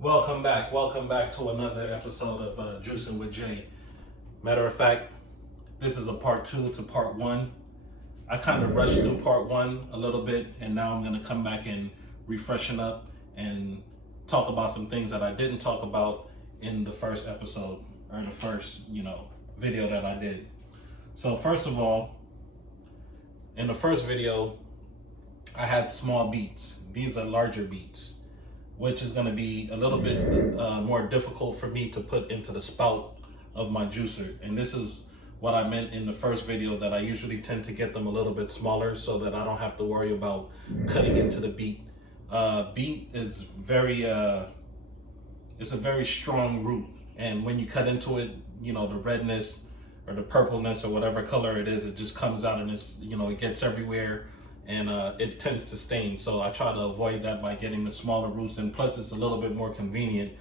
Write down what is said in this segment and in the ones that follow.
Welcome back to another episode of Juicing with Jay. Matter of fact, this is a part two to part one. I kind of rushed through part one a little bit, and now I'm gonna come back and refreshen up and talk about some things that I didn't talk about in the first episode or the first, video that I did. So first of all, in the first video, I had small beets. These are larger beets, which is going to be a little bit more difficult for me to put into the spout of my juicer. And this is what I meant in the first video, that I usually tend to get them a little bit smaller so that I don't have to worry about cutting into the beet. Beet is it's a very strong root. And when you cut into it, the redness or the purpleness or whatever color it is, it just comes out and it gets everywhere. And it tends to stain. So I try to avoid that by getting the smaller roots, and plus it's a little bit more convenient.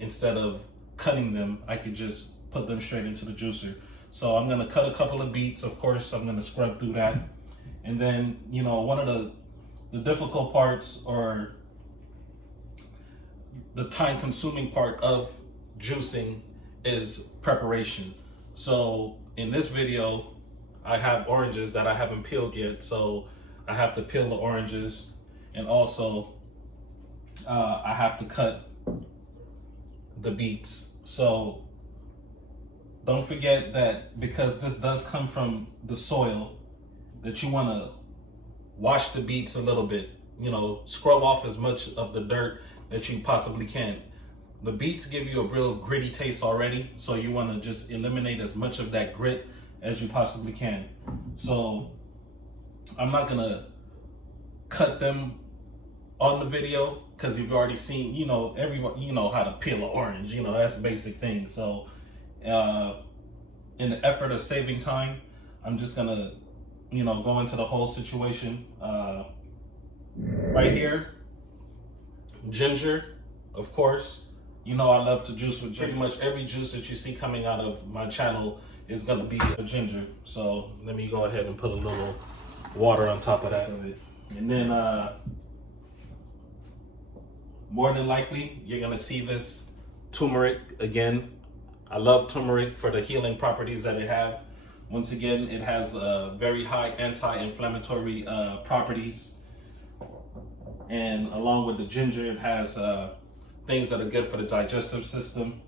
Instead of cutting them, I could just put them straight into the juicer. So I'm gonna cut a couple of beets, of course. I'm gonna scrub through that. And then, one of the difficult parts, or the time consuming part of juicing, is preparation. So in this video, I have oranges that I haven't peeled yet. So I have to peel the oranges, and also I have to cut the beets. So don't forget that, because this does come from the soil, that you want to wash the beets a little bit, scrub off as much of the dirt that you possibly can. The beets give you a real gritty taste already, so you want to just eliminate as much of that grit as you possibly can. So I'm not gonna cut them on the video, because you've already seen, everyone, how to peel an orange, that's a basic thing. So in the effort of saving time, I'm just gonna, go into the whole situation. Right here, ginger, of course. I love to juice with ginger. Pretty much every juice that you see coming out of my channel is gonna be a ginger. So let me go ahead and put a little water on top of that. And then more than likely, you're gonna see this turmeric again. I love turmeric for the healing properties that it have. Once again, it has very high anti-inflammatory properties. And along with the ginger, it has things that are good for the digestive system.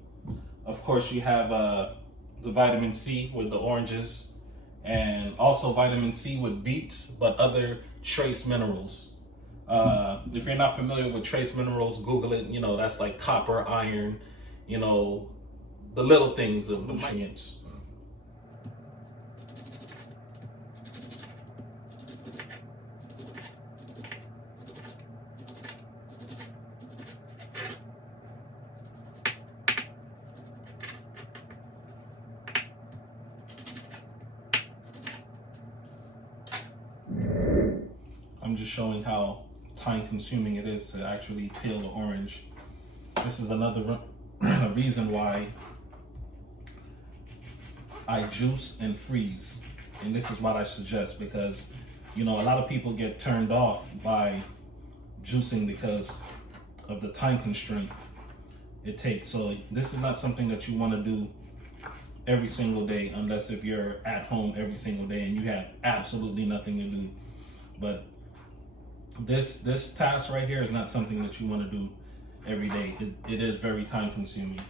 Of course, you have the vitamin C with the oranges, and also vitamin C with beets, but other trace minerals. If you're not familiar with trace minerals, Google it. That's like copper, iron, the little things, the nutrients. I'm just showing how time consuming it is to actually peel the orange. This is another reason why I juice and freeze. And this is what I suggest, because, a lot of people get turned off by juicing because of the time constraint it takes. So this is not something that you want to do every single day, unless if you're at home every single day and you have absolutely nothing to do. But this task right here is not something that you want to do every day. It is very time consuming.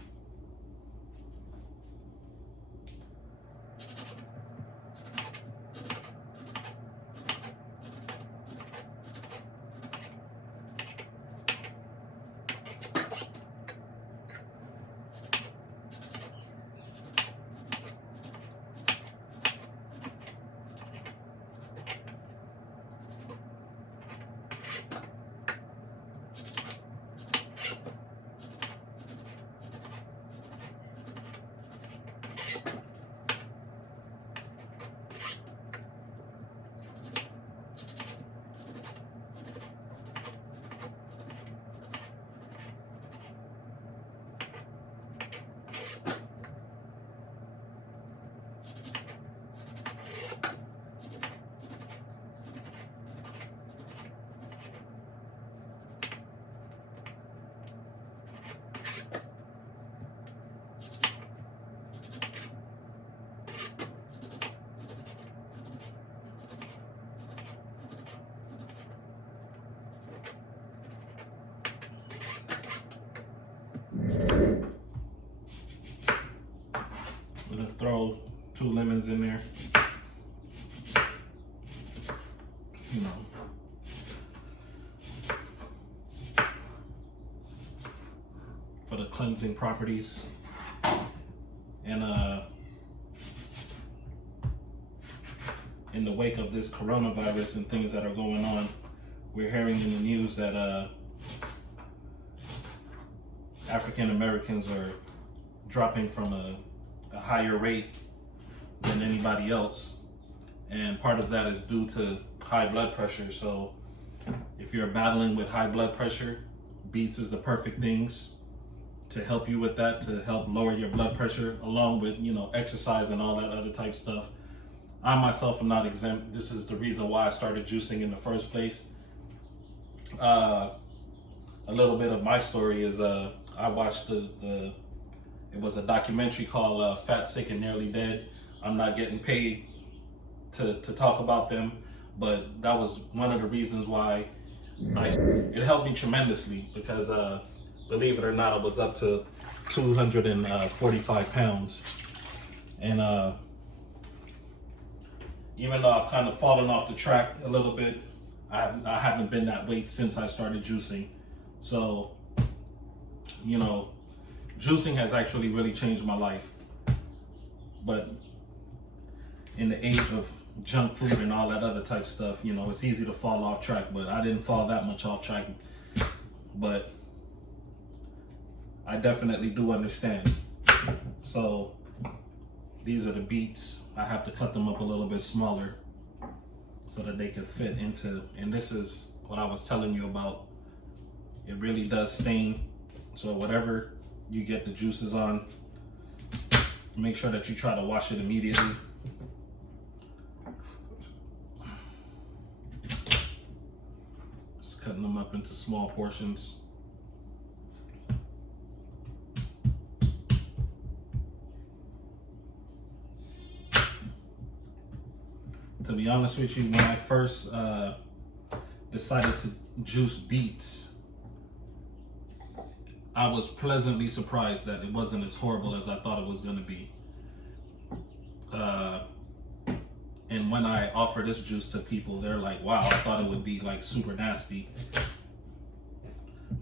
2 lemons in there. You know. For the cleansing properties. And in the wake of this coronavirus and things that are going on, we're hearing in the news that African Americans are dropping from a higher rate than anybody else. And part of that is due to high blood pressure. So if you're battling with high blood pressure, beets is the perfect things to help you with that, to help lower your blood pressure, along with, you know, exercise and all that other type stuff. I myself am not exempt. This is the reason why I started juicing in the first place. A little bit of my story is I watched it was a documentary called Fat, Sick, and Nearly Dead. I'm not getting paid to talk about them, but that was one of the reasons why it helped me tremendously, because believe it or not, I was up to 245 pounds. And even though I've kind of fallen off the track a little bit, I haven't been that weight since I started juicing. So, you know, juicing has actually really changed my life. But in the age of junk food and all that other type stuff, you know, it's easy to fall off track, but I didn't fall that much off track. But I definitely do understand. So these are the beets. I have to cut them up a little bit smaller so that they could fit into, and this is what I was telling you about. It really does stain. So whatever you get the juices on, make sure that you try to wash it immediately. Just cutting them up into small portions. To be honest with you, when I first decided to juice beets, I was pleasantly surprised that it wasn't as horrible as I thought it was going to be. And when I offer this juice to people, they're like, wow, I thought it would be like super nasty.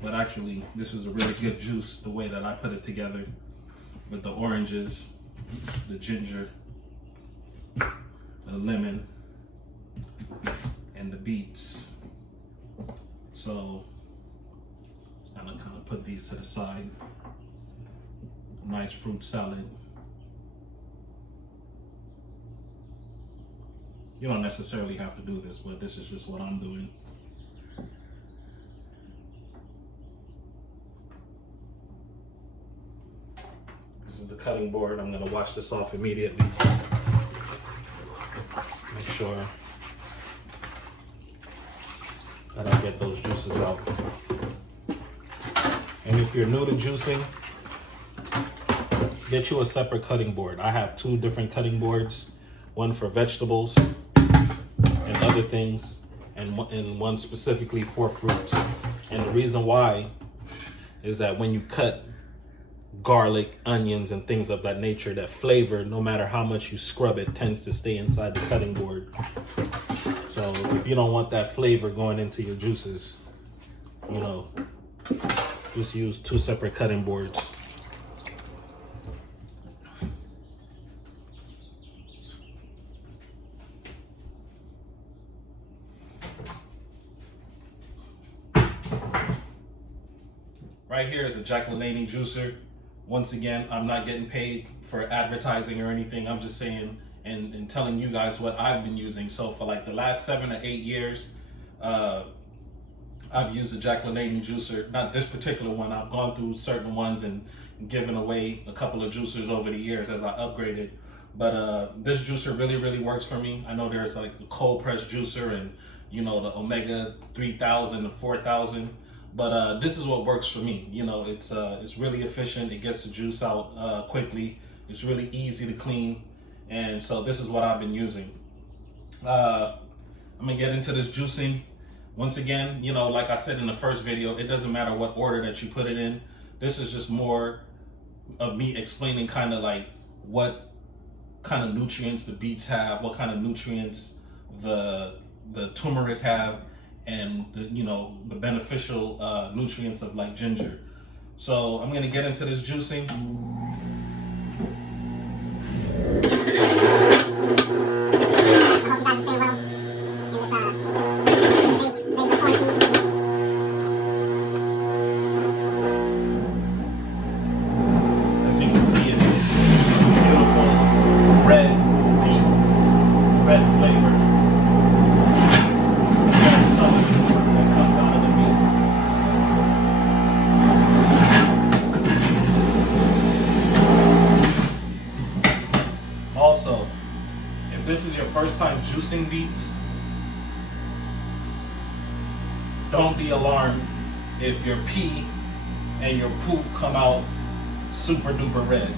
But actually, this is a really good juice, the way that I put it together with the oranges, the ginger, the lemon, and the beets. So I'm gonna kind of put these to the side. Nice fruit salad. You don't necessarily have to do this, but this is just what I'm doing. This is the cutting board. I'm gonna wash this off immediately. Make sure that I get those juices out. And if you're new to juicing, get you a separate cutting board. I have 2 different cutting boards, one for vegetables and other things, and one specifically for fruits. And the reason why is that when you cut garlic, onions, and things of that nature, that flavor, no matter how much you scrub it, tends to stay inside the cutting board. So if you don't want that flavor going into your juices, you know, just use 2 separate cutting boards. Right here is a Jack LaLaney juicer. Once again, I'm not getting paid for advertising or anything. I'm just saying and telling you guys what I've been using. So for like the last 7 or 8 years, I've used the Jack LaLaney juicer. Not this particular one. I've gone through certain ones and given away a couple of juicers over the years as I upgraded. But this juicer really, really works for me. I know there's like the cold press juicer and, you know, the Omega 3000 and 4000. But this is what works for me. You know, it's really efficient. It gets the juice out quickly. It's really easy to clean. And so this is what I've been using. I'm gonna get into this juicing. Once again, you know, like I said in the first video, it doesn't matter what order that you put it in. This is just more of me explaining kind of like what kind of nutrients the beets have, what kind of nutrients the turmeric have, and the beneficial nutrients of like ginger. So I'm gonna get into this juicing. Also, if this is your first time juicing beets, don't be alarmed if your pee and your poop come out super duper red.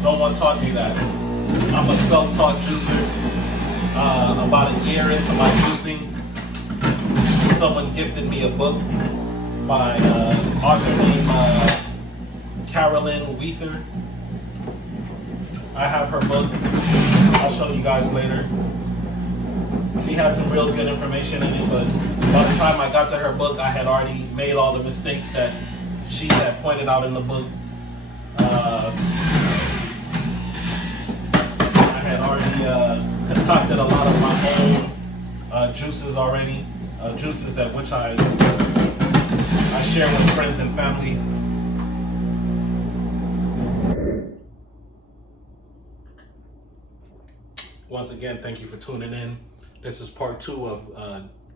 No one taught me that. I'm a self-taught juicer. About a year into my juicing, someone gifted me a book by an author named Carolyn Weether. I have her book. I'll show you guys later. She had some real good information in it, but by the time I got to her book, I had already made all the mistakes that she had pointed out in the book. I had already concocted a lot of my own juices already. Juices that which I share with friends and family. Once again, thank you for tuning in. This is part 2 of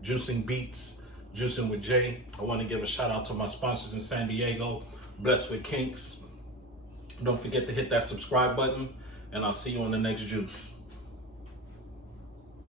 juicing beets, juicing with Jay. I want to give a shout out to my sponsors in San Diego, Blessed with Kinks. Don't forget to hit that subscribe button, and I'll see you on the next juice.